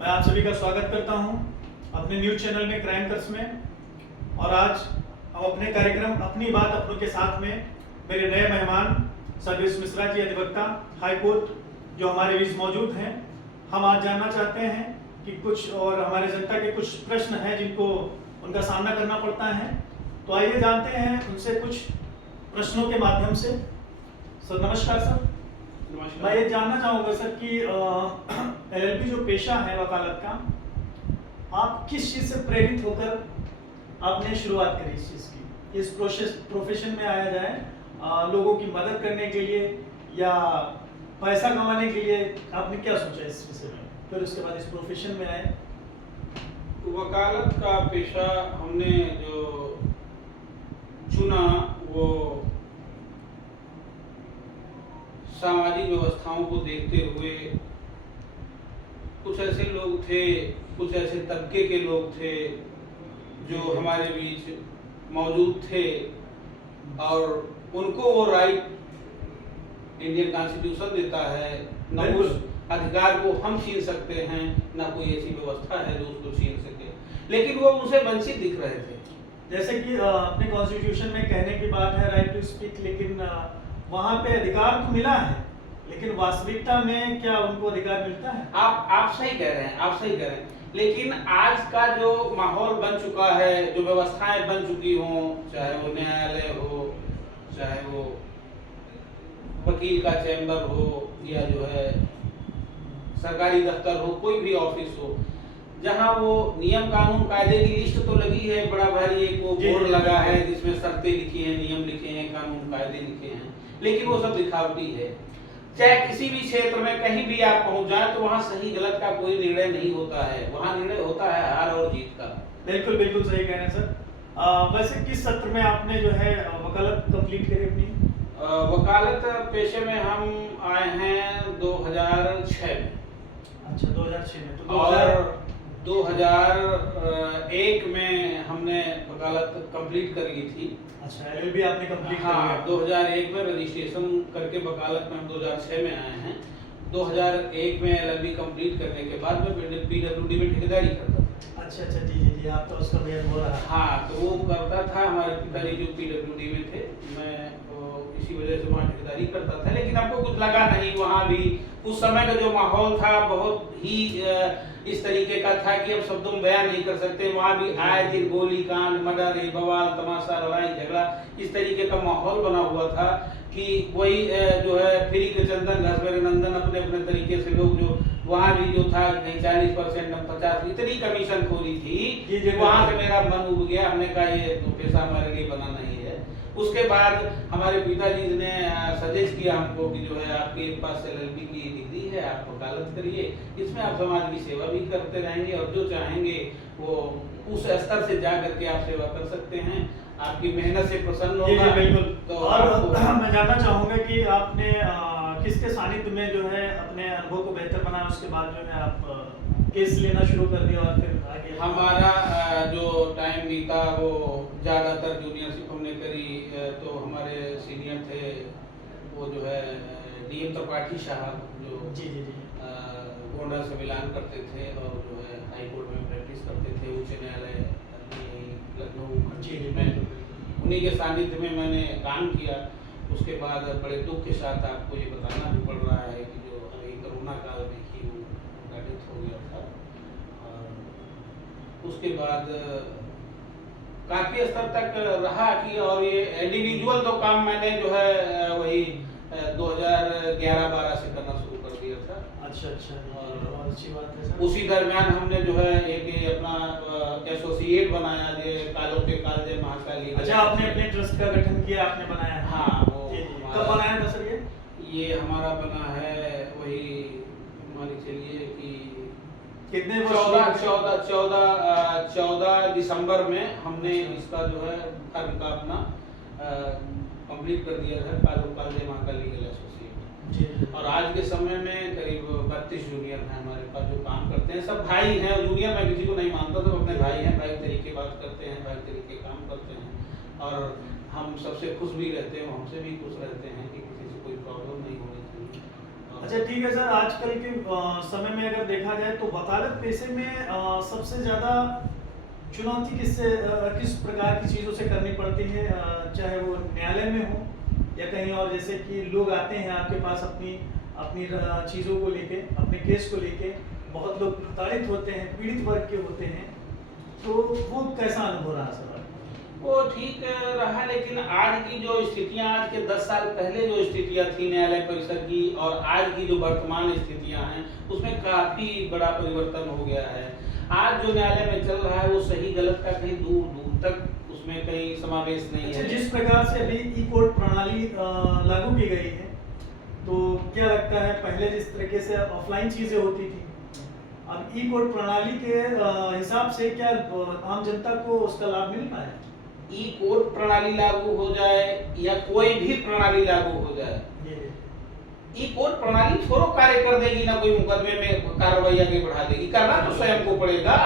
मैं आप सभी का स्वागत करता हूं अपने न्यूज चैनल में क्राइम कर्स में। और आज हम अपने कार्यक्रम अपनी बात अपनों के साथ में मेरे नए मेहमान सर्वेश मिश्रा जी, अधिवक्ता हाई कोर्ट, जो हमारे बीच मौजूद हैं। हम आज जानना चाहते हैं कि कुछ और हमारे जनता के कुछ प्रश्न हैं जिनको उनका सामना करना पड़ता है। तो आइए जानते हैं उनसे कुछ प्रश्नों के माध्यम से। सर नमस्कार। सर मैं ये जानना चाहूँगा सर कि एलएलबी जो पेशा है वकालत का, आप किस चीज़ से प्रेरित होकर आपने शुरुआत करी इस चीज़ की, इस प्रोफेशन में आया जाए, लोगों की मदद करने के लिए या पैसा कमाने के लिए? आपने क्या सोचा इस विषय में, फिर उसके बाद इस प्रोफेशन में आए? वकालत का पेशा हमने जो चुना वो सामाजिक व्यवस्थाओं को देखते हुए, कुछ ऐसे लोग थे, कुछ ऐसे तबके के लोग थे जो हमारे बीच मौजूद थे और उनको वो राइट इंडियन कॉन्स्टिट्यूशन देता है, न उस अधिकार को हम छीन सकते हैं, न कोई ऐसी व्यवस्था है जो उसको छीन सके, लेकिन वो उनसे वंचित दिख रहे थे। जैसे कि अपने कॉन्स्टिट्यूशन में कहने की बात है राइट टू स्पीक, लेकिन वहाँ पे अधिकार तो मिला है, लेकिन वास्तविकता में क्या उनको अधिकार मिलता है? आप सही कह रहे हैं, आप सही कह रहे हैं, लेकिन आज का जो माहौल बन चुका है, जो व्यवस्थाएं बन चुकी हों, चाहे वो न्यायालय हो, चाहे वो वकील का चैम्बर हो, या जो है सरकारी दफ्तर हो, कोई भी ऑफिस हो, जहां वो नियम कानून कायदे की लिस्ट तो लगी है, बड़ा भारी एक वो बोर्ड लगा है जिसमें शर्तें लिखी हैं, नियम लिखे हैं, कानून कायदे लिखे हैं, लेकिन वो सब दिखावटी है। चाहे किसी भी क्षेत्र में कहीं भी आप पहुंच जाए तो वहां सही गलत का कोई निर्णय नहीं होता है, वहां निर्णय होता है हार और जीत का। बिल्कुल बिल्कुल सही कह रहे हैं सर। वैसे किस सत्र में आपने जो है वकालत कंप्लीट करी अपनी? वकालत पेशे में हम आए हैं 2006 में। अच्छा, 2006 में। तो और 2001 में हमने वकालत कंप्लीट कर ली थी। अच्छा, एलएलबी आपने कंप्लीट कर हाँ, लिया? 2001 में रजिस्ट्रेशन करके वकालत में हम 2006 में आए हैं। 2001 में एलएलबी कंप्लीट करने के बाद मैं पीडब्ल्यूडी में ठेकेदारी करता था। अच्छा अच्छा, जी जी जी, आपका उसका भी अनुभव रहा? हाँ, तो वो करता था, हमारे पिताजी जो पीडब्ल्यूडी में थे, मैं इसी वजह से वहाँ ठेकेदारी करता था, लेकिन हमको कुछ लगा नहीं। वहाँ भी उस समय का जो माहौल था बहुत ही इस तरीके का था कि अब शब्दों में बयान नहीं कर सकते। वहाँ भी आए दिन गोली कांड, मर्डर, बवाल, तमाशा, लड़ाई झगड़ा, इस तरीके का माहौल बना हुआ था कि वही जो है फ्री के चंदन घस मेरे नंदन, अपने अपने तरीके से लोग जो वहाँ भी जो था कहीं 40% 50, इतनी कमीशन खोरी थी। वहाँ से मेरा मन उब गया, हमने कहा ये तो पैसा हमारे लिए बना नहीं है। उसके बाद हमारे पिताजी ने सजेस्ट किया हमको कि जो है आपके पास एलएलबी की डिग्री है, आप वकालत करिए, इसमें आप समाज की सेवा भी करते रहेंगे और जो चाहेंगे वो उस स्तर से जा करके आप सेवा कर सकते हैं, आपकी मेहनत से प्रसन्न होगा। बिल्कुल। तो और मैं जानना चाहूंगा कि आपने किसके सानिध्य में जो है अपने अनुभव को बेहतर बनाया, उसके बाद जो है आप केस लेना शुरू कर दिया और फिर आगे? हमारा जो टाइम बीता वो ज़्यादातर जूनियरशिप हमने करी, तो हमारे सीनियर थे वो जो है डीएम त्रिपाठी साहब, जो जी जी जी गोंडा से मिलान करते थे और जो है हाई कोर्ट में प्रैक्टिस करते थे, उच्च न्यायालय लखनऊ में, उन्हीं के सानिध्य में मैंने काम किया। उसके बाद बड़े दुख के साथ आपको ये बताना भी पड़ रहा है कि जो अभी कोरोना काल में ही उनका डेथ हो गया था। और उसके बाद काफ़ी स्तर तक रहा कि, और ये इंडिविजुअल तो काम मैंने जो है वही 2011-12 से करना शुरू कर दिया था। अच्छा अच्छा, और अच्छी बात है सर। उसी दरमियान हमने जो है एक अपना एसोसिएट बनाया, ये कालों के कालजे महाकाली। अच्छा, आपने अपने ट्रस्ट का गठन किया, आपने बनाया? हाँ, वो कब बनाया था सर ये हमारा बना है वही मान के चलिए कि कितने 14 दिसंबर में हमने इसका जो है फर्म का अपना कंप्लीट कर दिया था, कालों कालजे महाकाली लीगल एसोसिएट। और आज के समय में करीब 32 जूनियर हैं हमारे पास जो काम करते हैं, सब भाई हैं। जूनियर मैं किसी को नहीं मानता, सब अपने भाई हैं, भाई तरीके बात करते हैं, भाई तरीके काम करते हैं और हम सबसे खुश भी रहते हैं, हमसे भी खुश रहते हैं कि किसी से कोई प्रॉब्लम नहीं होनी चाहिए। अच्छा ठीक है सर, आजकल के समय में अगर देखा जाए तो वकालत पेशे में सबसे ज़्यादा चुनौती किस प्रकार की चीज़ों से करनी पड़ती है, चाहे वो न्यायालय में हो या कहीं और, जैसे कि लोग आते हैं आपके पास अपनी अपनी चीज़ों को लेके, अपने केस को लेके, बहुत लोग प्रताड़ित होते हैं, पीड़ित वर्ग के होते हैं, तो वो कैसा अनुभव रहा सर? वो ठीक रहा, लेकिन आज की जो स्थितियां, आज के 10 साल पहले जो स्थितियां थी न्यायालय परिसर की और आज की जो वर्तमान स्थितियां हैं, उसमें काफी बड़ा परिवर्तन हो गया है। आज जो न्यायालय में चल रहा है वो सही गलत का कहीं दूर दूर तक उसमें कहीं समावेश नहीं है। जिस प्रकार से अभी ई कोर्ट प्रणाली लागू की गई है, तो क्या लगता है पहले जिस तरीके से ऑफलाइन चीजें होती थी, अब ई कोर्ट प्रणाली के हिसाब से क्या आम जनता को उसका लाभ मिल पाए? ई कोर्ट प्रणाली लागू हो जाए या कोई भी प्रणाली लागू हो जाए, ई कोर्ट प्रणाली थोड़ा कार्य कर देगी ना, कोई मुकदमे में कार्रवाई आगे बढ़ा देगी, करना तो स्वयं को पड़ेगा।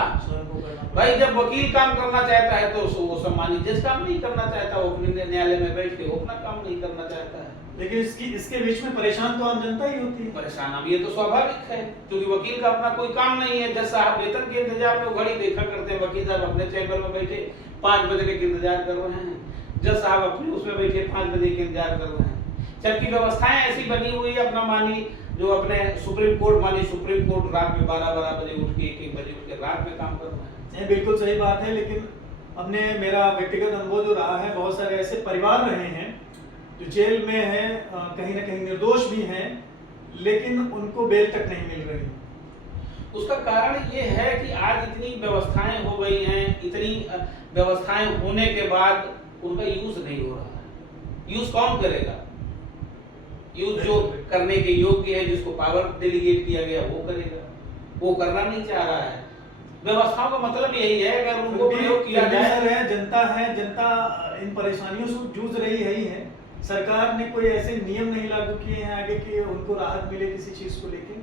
भाई जब वकील काम करना चाहता है तो वो सम्मानित, जिस काम नहीं करना चाहता वो अपने न्यायालय में बैठ के वो अपना काम नहीं करना चाहता है। लेकिन इसके बीच में परेशान तो आम जनता ही होती है। परेशान, अब ये तो स्वाभाविक है, क्योंकि वकील का अपना कोई काम नहीं है। जज साहब वेतन के इंतजार में घड़ी देखा करते हैं, वकील साहब अपने चैम्बर में बैठे 5 बजे के इंतजार कर रहे हैं, जज साहब अपने उसमें बैठे 5 बजे के इंतजार कर रहे हैं। जबकि व्यवस्थाएं ऐसी बनी हुई है, अपना मानी जो अपने सुप्रीम कोर्ट रात में 12 बजे उठ के 1 बजे उठ के रात में काम कर रहे हैं। ये बिल्कुल सही बात है, लेकिन अपने मेरा व्यक्तिगत अनुभव जो रहा है, बहुत सारे ऐसे परिवार रहे हैं जो जेल में हैं, कहीं ना कहीं निर्दोष भी हैं, लेकिन उनको बेल तक नहीं मिल रही। उसका कारण ये है कि आज इतनी व्यवस्थाएं हो गई हैं, इतनी व्यवस्थाएं होने के बाद उनका यूज नहीं हो रहा है। यूज कौन करेगा? यूज जो करने के योग्य है, जिसको पावर डेलीगेट किया गया वो करेगा, वो करना नहीं चाह रहा है। व्यवस्थाओं का मतलब यही है, अगर उनको प्रयोग किया जाए। जनता इन परेशानियों से जूझ रही है। सरकार ने कोई ऐसे नियम नहीं लागू किए हैं आगे कि उनको राहत मिले किसी चीज को लेके।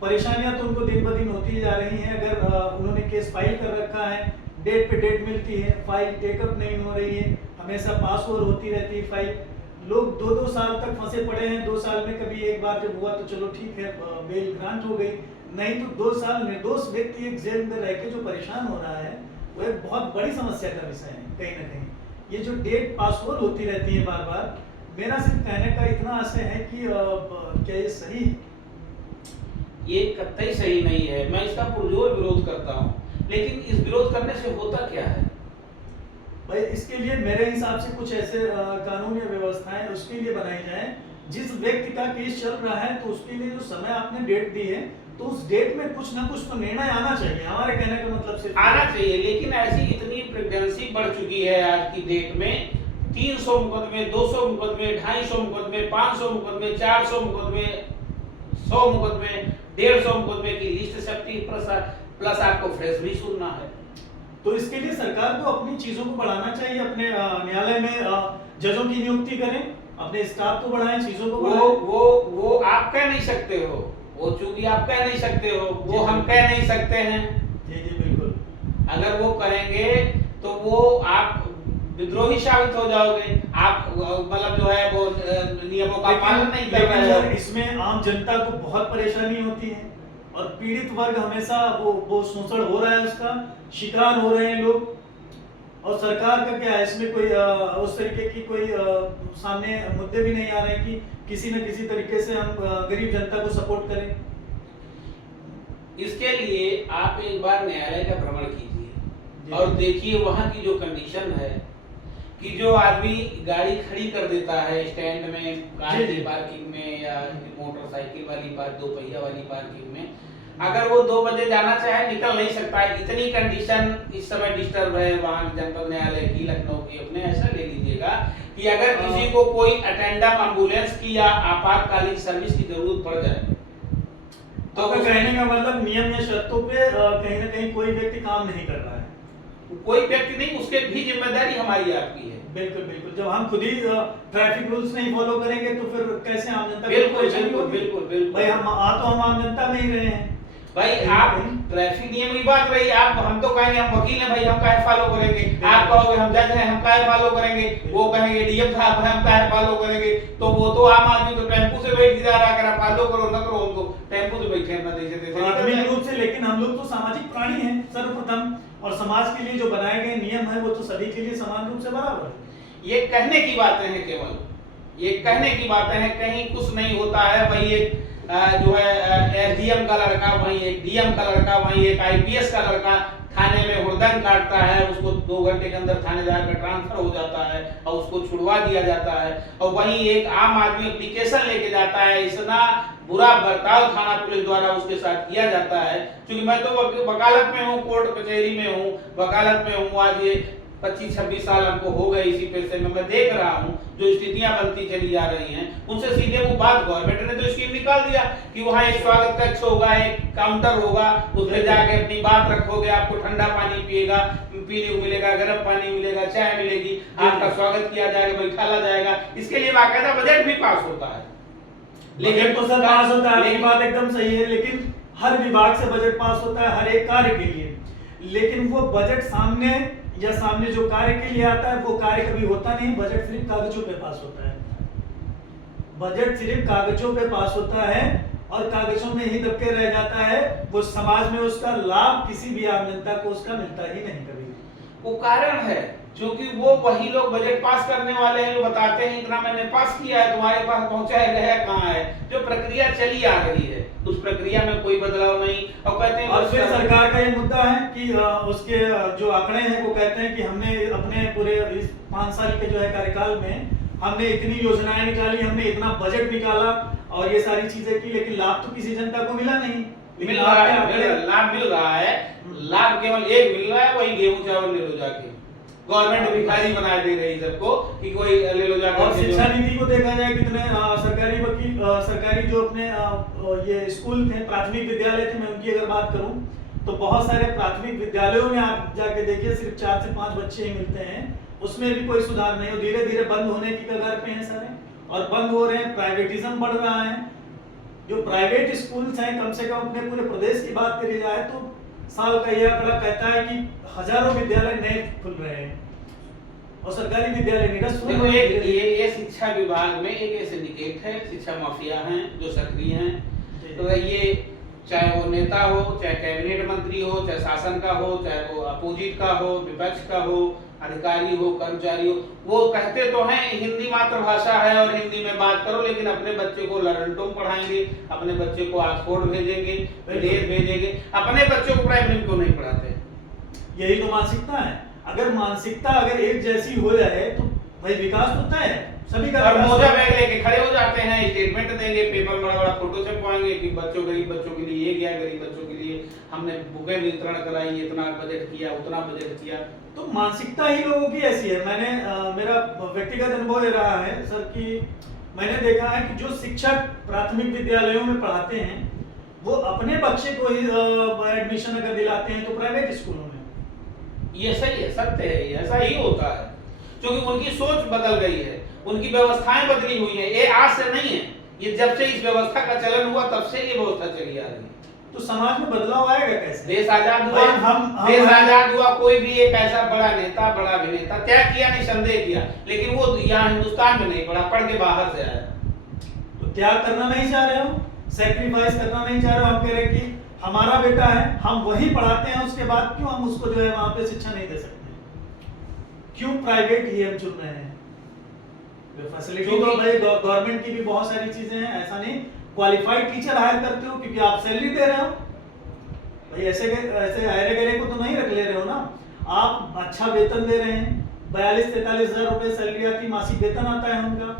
परेशानियां तो उनको दिन ब दिन होती जा रही हैं। अगर उन्होंने केस फाइल कर रखा है, डेट पे डेट मिलती है, फाइल टेकअप नहीं हो रही है, हमेशा पास ओवर होती रहती है फाइल। लोग 2-2 साल तक फंसे पड़े हैं। 2 साल में कभी एक बार जब हुआ तो चलो ठीक है, बेल ग्रांट हो गई, नहीं तो 2 साल निर्दोष व्यक्ति एक जेल में रह के जो परेशान हो रहा है, वो एक बहुत बड़ी समस्या का विषय है। कहीं ना कहीं ये जो डेट पास ओवर होती रहती है बार बार, मेरा सिर्फ कहने का इतना आशय है कि क्या ये सही है? ये कतई सही नहीं है, मैं इसका पुरजोर विरोध करता हूँ। लेकिन इस विरोध करने से होता क्या है भाई? इसके लिए मेरे हिसाब से कुछ ऐसे कानून या व्यवस्थाएं उसके लिए बनाई जाए, जिस व्यक्ति का केस चल रहा है तो उसके लिए जो समय आपने डेट दी है, तो उस डेट में कुछ ना कुछ तो निर्णय आना चाहिए। हमारे कहने का मतलब सिर्फ आना चाहिए। लेकिन ऐसी इतनी प्रेगनेंसी बढ़ चुकी है आज की डेट में, 300 मुकदमे, 200 मुकदमे, 250 मुकदमे, 500 मुकदमे, 400 मुकदमे, 100 मुकदमे, 150 मुकदमे की लिस्ट सकती प्लस आपको फ्रेश भी सुनना है। तो इसके लिए सरकार को अपनी चीजों को बढ़ाना चाहिए। अपने न्यायालय में जजों की नियुक्ति करें, अपने स्टाफ को बढ़ाएं, चीजों को बढ़ाएं। वो आप कह नहीं सकते हो, वो चूंकि आप कह नहीं सकते हो, वो हम कह नहीं सकते हैं। जी जी बिल्कुल। अगर वो करेंगे तो वो आप विद्रोही साबित हो जाओगे। आप मतलब जो है वो नियमों का पालन नहीं कर रहे हो। इसमें आम जनता को बहुत परेशानी होती है और पीड़ित वर्ग हमेशा वो शोषण हो रहा है, उसका शिकार हो रहे हैं लोग। और सरकार का क्या है इसमें? कोई उस तरीके की कोई सामने मुद्दे भी नहीं आ रहे कि किसी न किसी तरीके से हम गरीब जनता को सपोर्ट करें। इसके लिए आप एक बार न्यायालय का भ्रमण कीजिए और देखिए वहाँ की जो कंडीशन है कि जो आदमी गाड़ी खड़ी कर देता है स्टैंड में, कार की पार्किंग में या मोटरसाइकिल वाली दो पहिया वाली पार्किंग में, अगर वो 2 बजे जाना चाहे निकल नहीं सकता है। इतनी कंडीशन इस समय डिस्टर्ब है वहाँ की जनपद न्यायालय की, लखनऊ की। अपने ऐसा ले लीजिएगा कि अगर किसी को कोई अटेंडम एम्बुलेंस की या आपातकालीन सर्विस की जरूरत पड़ जाए तो कहने का मतलब नियम या शर्तों पे कहीं ना कहीं कोई व्यक्ति काम नहीं कर रहा है। कोई व्यक्ति नहीं, उसके भी जिम्मेदारी हमारी आपकी है। बिल्कुल बिल्कुल। जब हम खुद ही ट्रैफिक रूल्स नहीं फॉलो करेंगे तो फिर कैसे आम जनता? बिल्कुल बिल्कुल बिल्कुल बिल्कुल भाई हम तो हम आम जनता में ही रहे हैं। भाई आप ट्रैफिक नियम की बात रही, आप हम तो कहेंगे हम वकील हैं भाई, हम काहे फॉलो करेंगे, आप कहोगे हम जज हैं हम काहे फॉलो करेंगे, वो कहेंगे डीएम साहब हम काहे फॉलो करेंगे, तो वो तो आम आदमी तो टेम्पू से बैठ जा रहा है, अगर फॉलो करो ना करो, उनको टेम्पू से बैठे अपना जैसे प्राथमिक रूप से। लेकिन हम लोग तो सामाजिक प्राणी हैं सर्वप्रथम, और समाज के लिए जो बनाए गए नियम है वो तो सभी के लिए समान रूप से बराबर है। ये कहने की बातें हैं, केवल ये कहने की बातें हैं, कहीं कुछ नहीं होता है। वही एक जो है एसडीएम का लड़का, वही एक डीएम का लड़का, वही एक आईपीएस का लड़का थाने में हुड़दंग काटता है, उसको 2 घंटे के अंदर थानेदार का ट्रांसफर हो जाता है और उसको छुड़वा दिया जाता है। और वहीं एक आम आदमी एप्लीकेशन लेके जाता है, इतना बुरा बर्ताव थाना पुलिस द्वारा उसके साथ किया जाता है। क्योंकि मैं तो वकालत में हूँ, कोर्ट कचहरी में हूँ, वकालत में हूँ, आज ये 25-26 साल हमको हो गए इसी पेशे में। मैं देख रहा हूँ जो स्थितियां बनती चली जा रही हैं, उनसे सीधे वो बात गवर्नमेंट ने तो स्कीम निकाल दिया कि वहाँ एक स्वागत कक्ष होगा, एक काउंटर होगा, उसमें जाके अपनी बात रखोगे, आपको ठंडा पानी पीने को मिलेगा, गर्म पानी मिलेगा, चाय मिलेगी, आपका स्वागत किया जाएगा, बैठाला जाएगा। इसके लिए बाकायदा बजट भी पास होता है। लेकिन तो सर पास होता है, आपकी बात एकदम सही है, लेकिन हर विभाग से बजट पास होता है हर एक कार्य के लिए, लेकिन वो बजट सामने जो कार्य के लिए आता है वो कार्य कभी होता नहीं। बजट सिर्फ कागजों पे पास होता है, बजट सिर्फ कागजों पे पास होता है और कागजों में ही दबके रह जाता है। वो समाज में उसका लाभ किसी भी आम जनता को उसका मिलता ही नहीं कभी। वो कारण है क्योंकि वो वही लोग बजट पास करने वाले हैं जो बताते हैं इतना मैंने पास किया है, तुम्हारे पास पहुंचाया गया कहाँ है। जो प्रक्रिया चली आ रही है उस प्रक्रिया में कोई बदलाव नहीं। और कहते हैं और फिर सरकार का ये मुद्दा है कि उसके जो आंकड़े हैं वो कहते हैं कि हमने अपने पूरे इस 5 साल के जो है कार्यकाल में हमने इतनी योजनाएं निकाली, हमने इतना बजट निकाला और ये सारी चीजें की, लेकिन लाभ तो किसी जनता को मिला नहीं। मिल रहा है, लाभ मिल रहा है, लाभ केवल एक मिल रहा है, वही गेहूं चावल ले लो जाके। गवर्नमेंट भिखारी बना दे रही सबको कि कोई ले लो जाकर। और शिक्षा नीति को देखा जाए कितने सरकारी जो अपने ये स्कूल थे, प्राथमिक विद्यालय थे, मैं उनकी अगर बात करूं तो बहुत सारे प्राथमिक विद्यालयों में आप जाके देखिए सिर्फ 4 से 5 बच्चे ही मिलते हैं, उसमें भी कोई सुधार नहीं। धीरे धीरे बंद होने की कगार पे हैं सारे, और बंद हो रहे हैं, प्राइवेटिज्म बढ़ रहा है। जो प्राइवेट स्कूल्स हैं, कम से कम अपने पूरे प्रदेश की बात करी जाए तो साल का यह आंकड़ा कहता है कि हजारों विद्यालय नए खुल रहे हैं और सरकारी विद्यालय निरस्त हो रहे हैं। ये शिक्षा विभाग में एक सिंडिकेट है, शिक्षा माफिया हैं जो सक्रिय हैं। तो ये चाहे वो नेता हो, चाहे कैबिनेट मंत्री हो, चाहे शासन का हो, चाहे वो अपोजिट का हो, विपक्ष का हो, अधिकारी हो, कर्मचारी हो, वो कहते तो हैं हिंदी मातृभाषा है और हिंदी में बात करो, लेकिन अपने बच्चे को लर्नटों पढ़ाएंगे, अपने बच्चे को ऑक्सफोर्ड भेजेंगे, विदेश भेजेंगे, अपने बच्चों को प्राइमरी को नहीं पढ़ाते। यही तो मानसिकता है। अगर मानसिकता अगर एक जैसी हो जाए तो भाई विकास होता है सभी का। और मोजा बैग लेके खड़े हो जाते हैं, स्टेटमेंट देंगे, पेपर में बड़ा-बड़ा फोटो छपवाएंगे कि बच्चों, गरीब बच्चों के लिए ये गया, गरीब बच्चों के लिए हमने बुकें वितरण कराई, इतना बजट किया, उतना बजट किया। तो मानसिकता ही लोगों की ऐसी है। मैंने मेरा व्यक्तिगत अनुभव ये रहा है सर कि मैंने देखा है कि जो शिक्षक प्राथमिक विद्यालयों में पढ़ाते हैं वो अपने बच्चे को ही एडमिशन अगर दिलाते हैं तो प्राइवेट स्कूलों में। ये सही है, सत्य है, ये ऐसा ही होता है क्योंकि उनकी सोच बदल गई है, उनकी व्यवस्थाएं बदली हुई है। ये आज से नहीं है, ये जब से इस व्यवस्था का चलन हुआ तब से ये व्यवस्था चली आ रही है। तो समाज में बदलाव आएगा कैसे? देश आजाद हुआ, देश आजाद हुआ, कोई भी एक ऐसा बड़ा नेता, बड़ा अभिनेता त्याग किया, निसंदेह किया, लेकिन वो यहाँ हिंदुस्तान में नहीं पढ़ा, पढ़ के बाहर से आया। तो त्याग करना नहीं चाह रहे हो, सैक्रिफाइस करना नहीं चाह रहे हो, हम कह रहे हैं कि हमारा बेटा है, हम वही पढ़ाते हैं, उसके बाद क्यों हम उसको जो है वहां पे शिक्षा नहीं दे सकते? क्यों प्राइवेट ही हम चुन रहे हैं? फैसिलिटी तो भाई गवर्नमेंट की भी बहुत सारी चीजें हैं, ऐसा नहीं। क्वालिफाइड टीचर हायर करते हो क्योंकि आप सैलरी दे रहे हो भाई, ऐसे हायरे गहरे को तो नहीं रख ले रहे हो ना, आप अच्छा वेतन दे रहे हैं। 42-43 हजार रुपए सैलरी आती, मासिक वेतन आता है उनका,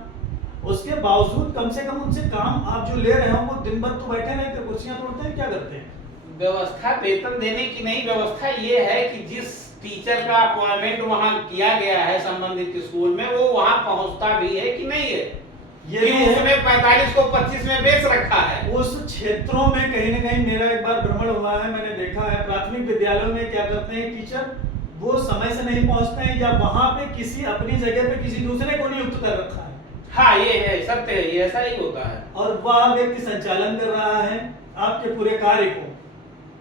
उसके बावजूद कम से कम उनसे काम आप जो ले रहे हो वो दिन भर तो बैठे रहते, कुर्सियां तोड़ते हैं, क्या करते हैं? व्यवस्था वेतन देने की नहीं, व्यवस्था ये है कि जिस टीचर का अपॉइंटमेंट वहां किया गया है संबंधित स्कूल में वो वहां पहुंचता भी है कि नहीं है, ये उसने 45 को 25 में बेच रखा है। उस क्षेत्रों में कहीं ना कहीं मेरा एक बार भ्रमण हुआ है, मैंने देखा है प्राथमिक विद्यालयों में क्या करते हैं टीचर, वो समय से नहीं पहुंचते हैं या वहां पे किसी अपनी जगह पे किसी दूसरे को नियुक्त कर रखा है। हाँ ये है, सत्य है, ये ऐसा ही होता है। और वह व्यक्ति संचालन कर रहा है आपके पूरे कार्य को,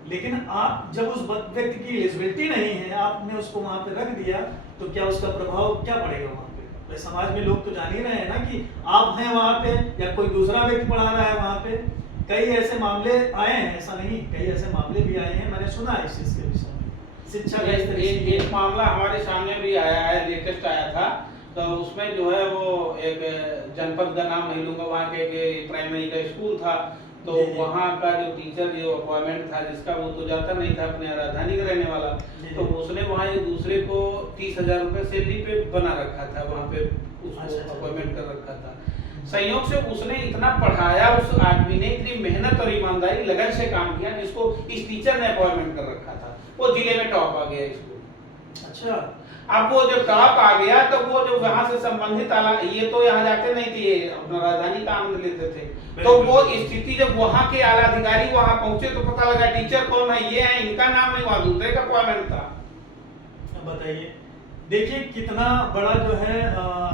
लेकिन आप जब उस व्यक्ति की एलिजिबिलिटी नहीं है, आपने उसको वहां पे रख दिया, तो क्या उसका प्रभाव क्या पड़ेगा वहां पे? भाई समाज में लोग तो जान ही रहे हैं ना कि आप हैं वहां पे या कोई दूसरा व्यक्ति पढ़ा रहा है वहां पे। कई ऐसे मामले आए हैं, ऐसा नहीं, कई ऐसे मामले भी आए हैं, मैंने सुना है इस चीज के विषय में। शिक्षा का इस तरह से एक मामला हमारे सामने भी आया है, लेटेस्ट आया था। तो उसमें जो है वो एक जनपद का नाम नहीं लूंगा, वहाँ के एक प्राइमरी का स्कूल था। तो जी, जी। वहाँ का जो टीचर जो अपॉइंटमेंट था जिसका, वो तो जाता नहीं था, अपने राजधानी का रहने वाला। जी, तो जी। उसने वहाँ एक दूसरे को 30,000 रुपये सैलरी पे बना रखा था, वहाँ पे अच्छा, उसको अच्छा। अपॉइंटमेंट कर रखा था। संयोग से उसने इतना पढ़ाया, उस आदमी ने इतनी मेहनत और ईमानदारी लगन से काम किया, जिसको इस टीचर ने अपॉइंटमेंट कर रखा था, वो जिले में टॉप आ गया स्कूल। अच्छा। अब वो जब टॉप आ गया तो वो जो वहां से संबंधित आला, ये तो यहाँ जाते नहीं थे, ये अपना राजधानी का आनंद लेते थे। तो वो स्थिति जब वहां के आला अधिकारी वहां पहुंचे तो पता लगा टीचर कौन है, ये है, इनका नाम नहीं, वहां दूसरे का अपॉइंटमेंट था। अब बताइए, देखिए कितना बड़ा जो है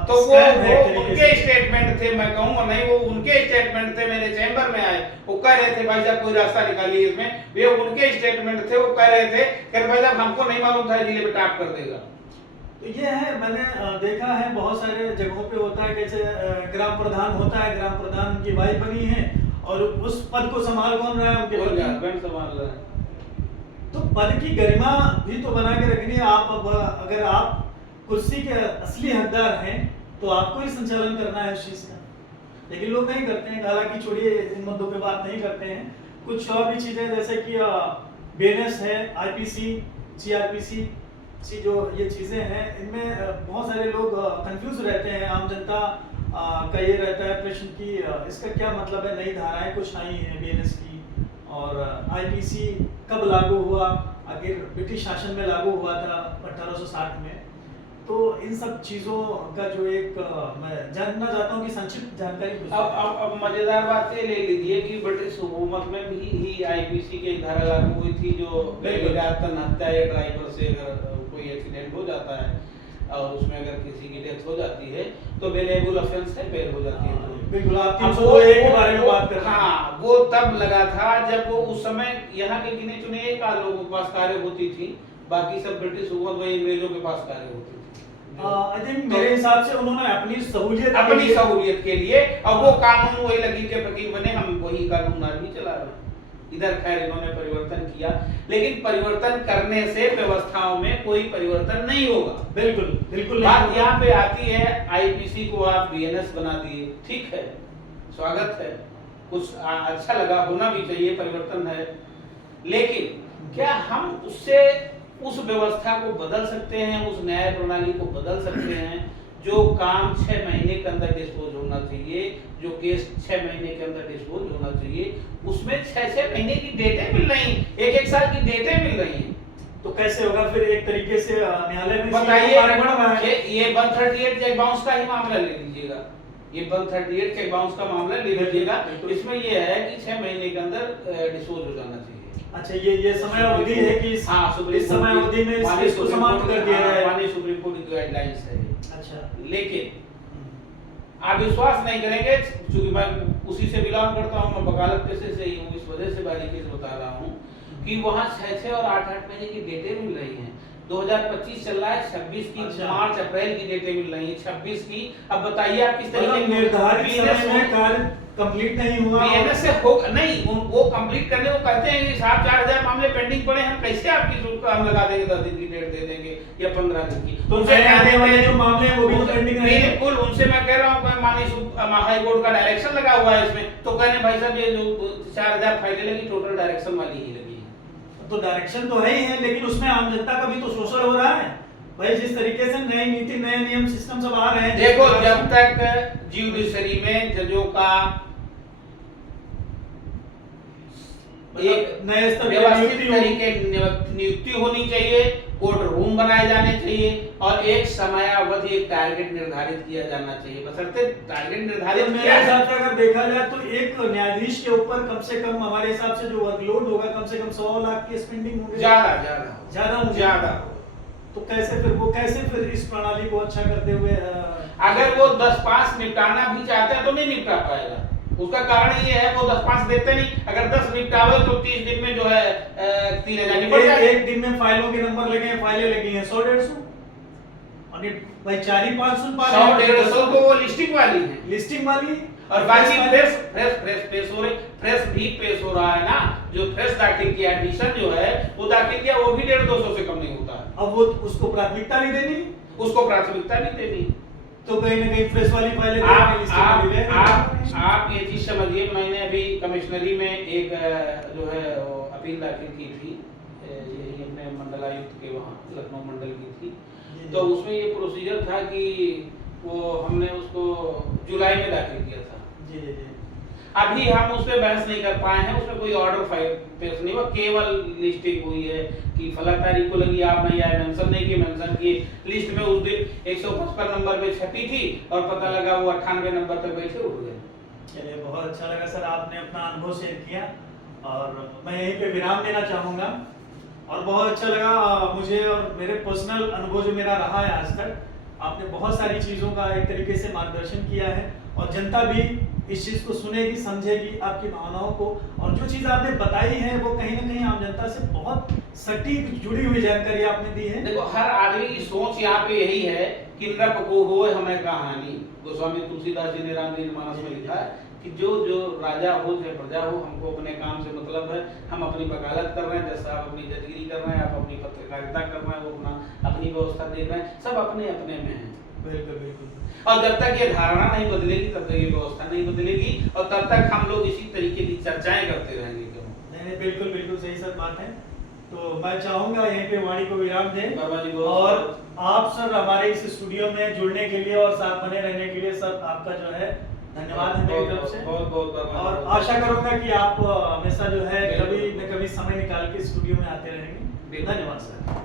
तो वो scam है एक तरीके उनके से। स्टेटमेंट थे, मैं कहूंगा नहीं, वो उनके स्टेटमेंट थे। मेरे चैम्बर में आए, वो कह रहे थे भाई साहब कोई रास्ता निकालिए इसमें। वे उनके स्टेटमेंट थे, वो कह रहे थे कि भाई साहब हमको नहीं मालूम था जिले में टॉप कर देगा। तो ये है, मैंने देखा है बहुत सारे जगहों पे होता है, कैसे ग्राम प्रधान होता है, ग्राम प्रधान की वाइफ बनी है और उस पद को संभाल कौन रहा है, उनके वो पति। हस्बैंड संभाल रहा है। तो पद की गरिमा भी तो बना के रखनी है। आप अब अगर आप कुर्सी के असली हकदार हैं तो आपको ही संचालन करना है उस चीज का, लेकिन लोग नहीं करते हैं। हालांकि छोड़िए, इन मुद्दों पे बात नहीं करते हैं। कुछ और भी चीजें जैसे कि बीएनएस है, आईपीसी, जीआरपीसी सी, जो ये चीजें हैं, इनमें बहुत सारे लोग कंफ्यूज रहते हैं। आम जनता का ये रहता है प्रश्न कि इसका क्या मतलब है। नई धाराएं कुछ आई हैं बीएनएस की, और आईपीसी कब लागू हुआ, आखिर ब्रिटिश शासन में लागू हुआ था 1860 में। तो इन सब चीजों का जो एक मैं जानना चाहता हूँ कि संक्षिप्त जानकारी कुछ। अब मजेदार बात ये ले लीजिए कि ब्रिटिश हुकूमत में भी ही आईपीसी की एक धारा लागू हुई थी, जो बेगुनाह हत्या या ड्राइवर से अगर कोई एक्सीडेंट हो जाता है और उसमें अगर किसी की डेथ हो जाती है तो बेलेबल ऑफेंस है, बेल हो जाती है। बिल्कुल, आप अब 302A के बारे में बात कर रहे हैं। हाँ, वो तब लगा था जब वो उस समय यहाँ के गिने चुने एक आध लोगों के पास कार्य होती थी, बाकी सब ब्रिटिश हुकूमत वही अंग्रेजों के पास कार्य होती थी। आई थिंक मेरे हिसाब से उन्होंने अपनी सहूलियत के लिए, और वो कानून वही लगी के फकीर बने, हम वही कानून आज भी चला रहे हैं। इधर खैर इन्होंने परिवर्तन किया, लेकिन परिवर्तन करने से व्यवस्थाओं में कोई परिवर्तन नहीं होगा। बिल्कुल बिल्कुल। बात यहाँ पे आती है, आईपीसी को आप बीएनएस बना दिए, ठीक है, स्वागत है, कुछ अच्छा लगा, होना भी चाहिए, परिवर्तन है। लेकिन क्या हम उससे उस व्यवस्था को बदल सकते हैं, उस न्याय प्रणाली को बदल सकते हैं? जो काम 6 महीने के अंदर डिस्पोज होना चाहिए, जो केस 6 महीने के अंदर डिस्पोज होना चाहिए, उसमें 6-6 महीने की डेटें मिल रही हैं, 1-1 साल की डेटें मिल रही हैं। तो कैसे होगा फिर? एक तरीके से न्यायालय में बताइए, बढ़ रहा है। ये 138 चेक बाउंस का ही मामला ले लीजिएगा, ये 138 चेक बाउंस का मामला ले लीजिएगा। इसमें ये है कि 6 महीने के अंदर डिस्पोज हो जाना चाहिए। अच्छा, ये समय अवधि है कि इस समय अवधि में इसको समाप्त कर दिया जाए, माननीय सुप्रीम कोर्ट की गाइडलाइंस है। अच्छा, लेकिन आप विश्वास नहीं करेंगे, क्योंकि मैं उसी से बिलोंग करता हूँ, मैं वकालत पेशे से ही हूँ, इस वजह से बारीकी से बता रहा हूँ कि वहाँ 6-6 और 8-8 महीने की डेटें मिल रही हैं। 2025 चल रहा है, 26 की अच्छा। मार्च अप्रैल की डेटें मिल रही हैं, 26 की। अब बताइए आप किस तरीके मतलब निर्धारित समय में कार्य कंप्लीट नहीं हुआ। बीएनएस से हो नहीं, वो कंप्लीट करने को कहते हैं कि 7-4 मामले पेंडिंग पड़े हैं, कैसे आपकी सूट का हम लगा देंगे, 10 दिन की डेट दे देंगे या 15 दिन की। तो उनसे आने वाले जो मामले हैं वो भी पेंडिंग है। बिल्कुल, उनसे मैं कह रहा हूँ, माननीय हाई कोर्ट का डायरेक्शन लगा हुआ है इसमें, तो कहने भाई साहब ये जो 4000 फाइलें लगी, टोटल डायरेक्शन वाली ही लगी है। तो डायरेक्शन तो है ही है, लेकिन उसमें आम जनता का भी तो शोषण हो रहा है भाई। जिस तरीके से नई नीति, नए नियम, सिस्टम सब आ रहे हैं, देखो, जब तक ज्यूडिशरी में जजों का एक नए स्तर व्यवस्थित तरीके नियुक्ति होनी चाहिए, कोर्ट रूम बनाए जाने चाहिए, और एक समयावधि, एक टारगेट निर्धारित किया जाना चाहिए। बशर्ते टारगेट निर्धारित मेरे हिसाब से अगर देखा जाए तो एक न्यायाधीश के ऊपर कम से कम हमारे हिसाब से जो वर्कलोड होगा, कम से कम 100 लाख की स्पेंडिंग होगी। ज्यादा। तो कैसे फिर इस प्रणाली को अच्छा करते हुए अगर वो 10-5 निपटाना भी चाहते हैं तो नहीं निपटा पाएगा। उसका कारण ये है, वो 10-5 देते नहीं। अगर 10 निपटावे तो 30 दिन में जो है 3000 की पड़ जाएगी। एक दिन में फाइलों के नंबर लगे हैं, फाइलें लगी हैं 100-150 और ये भाई 400-500 100-150 तो वो लिस्टिंग वाली है, लिस्टिंग वाली और बाकी फ्रेश पेश हो रहे, फ्रेश भी पेश हो रहा है ना। जो फ्रेश दाखिल किया एडिशन जो है वो दाखिल किया, वो भी 150-200 से कम नहीं होता है। अब वो उसको प्राथमिकता नहीं देनी, उसको प्राथमिकता नहीं देनी। तो कहीं ना कहीं फ्रेश वाली फाइलें देंगे, लिस्टिंग वाली देंगे। आप ये चीज समझिए, मैंने अभी कमिश्नरी में एक जो है वो अपील दाखिल की थी, यही अपने मंडलायुक्त के वहाँ लखनऊ मंडल की थी। तो उसमें ये प्रोसीजर था कि वो हमने उसको जुलाई में दाखिल किया था। जी जी जी। अभी हम उस पर बहस नहीं कर पाए हैं, उसमें कोई ऑर्डर फाइल पेश नहीं हुआ, केवल लिस्टिंग हुई है कि फला तारीख को लगी, आप नहीं आए, मेंशन नहीं किए, मेंशन किए लिस्ट में उस दिन 155 नंबर पे छपी थी और पता लगा वो 98 नंबर पे बैठे उठ गए। चलिए बहुत अच्छा लगा सर, आपने अपना अनुभव शेयर किया और मैं यहीं पे विराम देना चाहूँगा। और बहुत अच्छा लगा मुझे, और मेरे पर्सनल अनुभव जो मेरा रहा है आज तक, आपने बहुत सारी चीज़ों का एक तरीके से मार्गदर्शन किया है और जनता भी इस चीज़ को सुनेगी, समझेगी आपकी भावनाओं को। और जो चीज़ आपने बताई है वो कहीं ना कहीं आम जनता से बहुत सटीक जुड़ी हुई जानकारी आपने दी है। देखो, हर आदमी की सोच यहाँ पे यही है कि नृप को होए हमें कहानी। गोस्वामी तुलसीदास जी ने रामचरितमानस में लिखा है कि जो जो राजा हो चाहे प्रजा हो, हमको अपने काम से मतलब है, हम अपनी वकालत कर रहे हैं, जैसा आप अपनी जजगिरी कर रहे हैं, आप अपनी पत्रकारिता कर रहे हैं, वो अपना अपनी व्यवस्था देख रहे हैं, सब अपने अपने में है। बिल्कुल बिल्कुल। और जब तक ये धारणा नहीं बदलेगी तब तक ये व्यवस्था नहीं बदलेगी, और तब तक हम लोग इसी तरीके की चर्चाएं करते रहेंगे। नहीं, बिल्कुल बिल्कुल सही सब बात है। तो मैं चाहूंगा यहीं पे वाणी को विराम दें बाबा जी और आप सर हमारे इस स्टूडियो में जुड़ने के लिए और साथ बने रहने के लिए सर आपका जो है धन्यवाद है मेरी तरफ से। बहुत बहुत और आशा करूंगा कि आप हमेशा जो है कभी न कभी समय निकाल के स्टूडियो में आते रहेंगे। धन्यवाद सर।